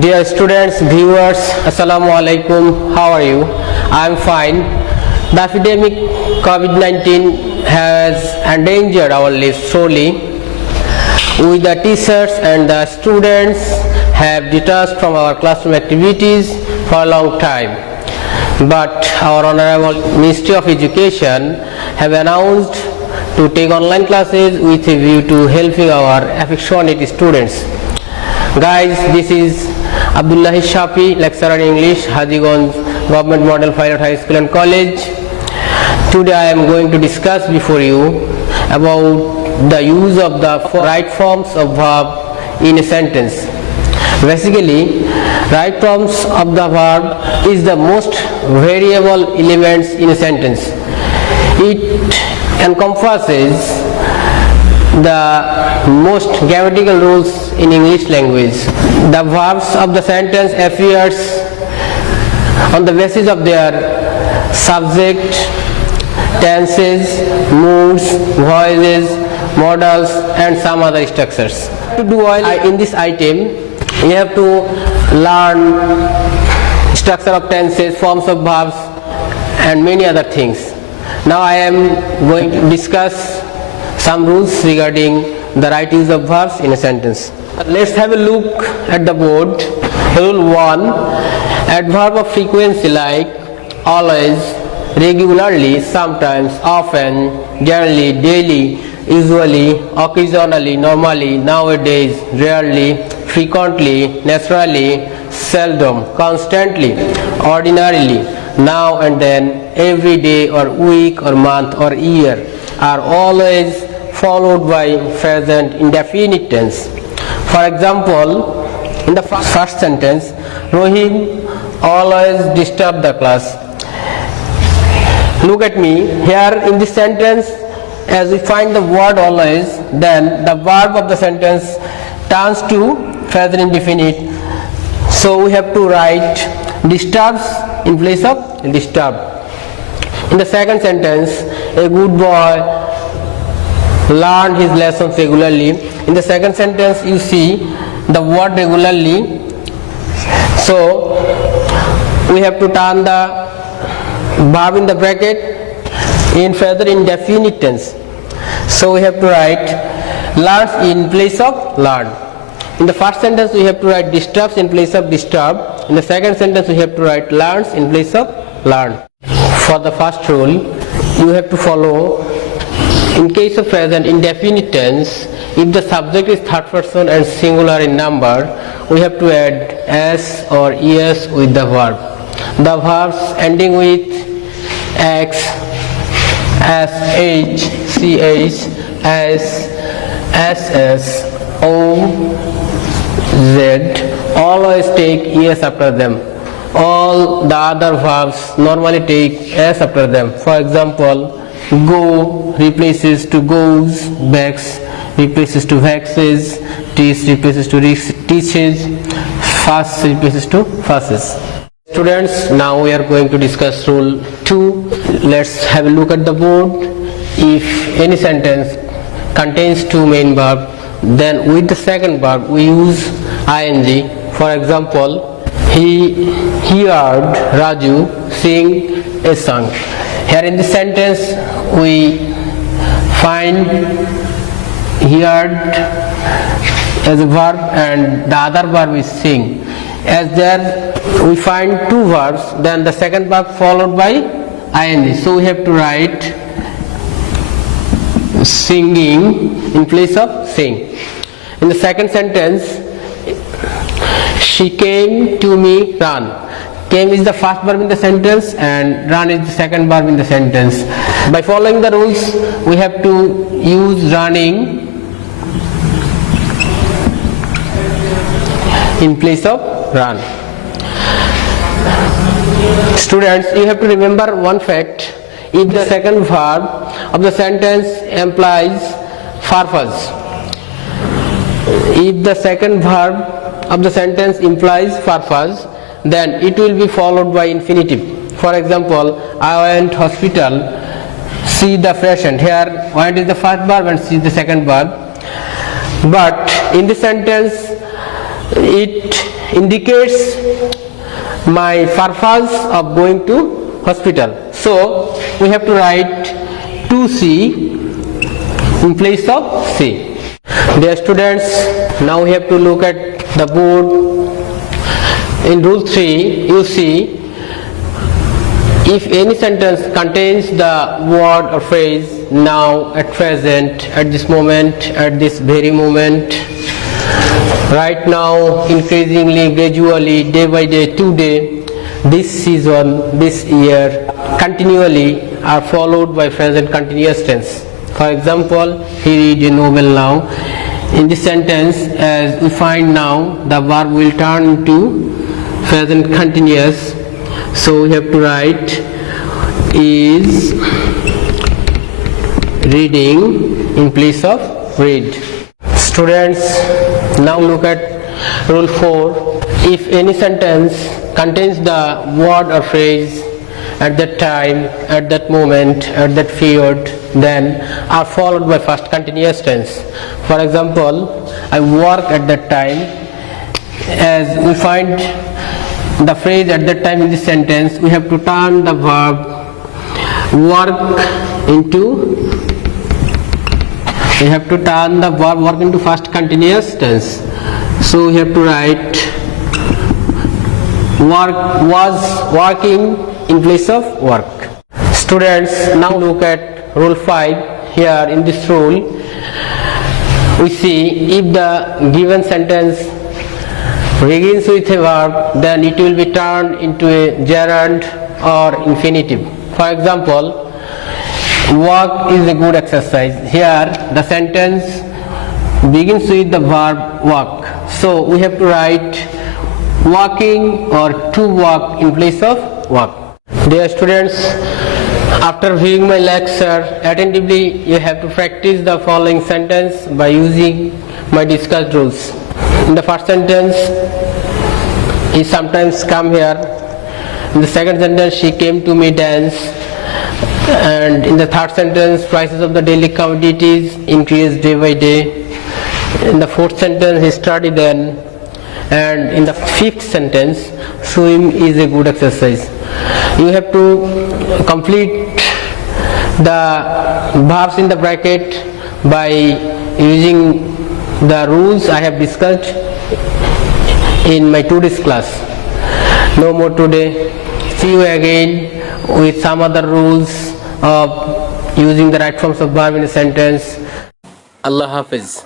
Dear students, viewers, Assalamu alaikum. How are you? I am fine. The epidemic COVID-19 has endangered our lives sorely. We the teachers and the students have detached from our classroom activities for a long time. But our Honorable Ministry of Education have announced to take online classes with a view to helping our affectionate students. Guys, this is Abdulla His Sapy, lecturer in English, Hajigonj Govt Model Pilot High School and College. Today I am going to discuss before you about the use of the right forms of verb in a sentence. Basically, right forms of the verb is the most variable elements in a sentence. It encompasses the most grammatical rules in English language. The verbs of the sentence appears on the basis of their subject, tenses, moods, voices, modals and some other structures. To do all in this item, you have to learn structure of tenses, forms of verbs and many other things. Now I am going to discuss some rules regarding the right use of verbs in a sentence. Let's have a look at the board. Rule 1. Adverb of frequency like always, regularly, sometimes, often, generally, daily, usually, occasionally, normally, nowadays, rarely, frequently, naturally, seldom, constantly, ordinarily, now and then, every day or week or month or year are always followed by present indefinite tense. For example, in the first sentence, Rohim always disturbs the class. Look at me, here in this sentence, as we find the word always, then the verb of the sentence turns to present indefinite. So we have to write disturbs in place of disturb. In the second sentence, a good boy learn his lessons regularly. In the second sentence you see the word regularly, so we have to turn the verb in the bracket in further indefinite tense. So we have to write learns in place of learn. In the first sentence we have to write disturbs in place of disturb. In the second sentence we have to write learns in place of learn. For the first rule, you have to follow. In case of present indefinite tense, if the subject is third person and singular in number, we have to add s or es with the verb. The verbs ending with x, sh, ch, s, ss, o, z always take es after them. All the other verbs normally take s after them. For example, go replaces to goes, vex replaces to vexes, teach replaces to teaches, fuss replaces to fusses. Students, now we are going to discuss rule 2. Let's have a look at the board. If any sentence contains two main verbs, then with the second verb we use ing. For example, he heard Raju sing a song. Here in this sentence we find heard as a verb and the other verb is sing. As there we find two verbs, then the second verb followed by ing. So we have to write singing in place of sing. In the second sentence, she came to me run. Came is the first verb in the sentence and run is the second verb in the sentence. By following the rules, we have to use running in place of run. Students, you have to remember one fact. If the second verb of the sentence implies purpose, if the second verb of the sentence implies purpose, then it will be followed by infinitive. For example, I went hospital, see the patient. Here went is the first verb and see the second verb. But in this sentence it indicates my purpose of going to hospital. So we have to write 2C in place of C. Dear students, now we have to look at the board. In rule 3, you see, if any sentence contains the word or phrase now, at present, at this moment, at this very moment, right now, increasingly, gradually, day by day, today, this season, this year, continually are followed by present continuous tense. For example, he read a novel now. In this sentence, as we find now, the verb will turn into present continuous. So we have to write is reading in place of read. Students, now look at rule 4. If any sentence contains the word or phrase at that time, at that moment, at that period, then are followed by first continuous tense. For example, I work at that time. As we find the phrase at that time in this sentence, we have to turn the verb work into first continuous tense. So we have to write was working in place of work. Students, now look at rule 5. Here in this rule, we see if the given sentence begins with a verb, then it will be turned into a gerund or infinitive. For example, work is a good exercise. Here the sentence begins with the verb work. So we have to write working or to work in place of work. Dear students, after viewing my lecture attentively, you have to practice the following sentence by using my discussed rules. In the first sentence, he sometimes come here. In the second sentence, she came to me dance. And in the third sentence, prices of the daily commodities increased day by day. In the fourth sentence, he studied then. And in the fifth sentence, swim is a good exercise. You have to complete the verbs in the bracket by using the rules I have discussed in my today's class. No more today. See you again with some other rules of using the right forms of verb in a sentence. Allah Hafiz.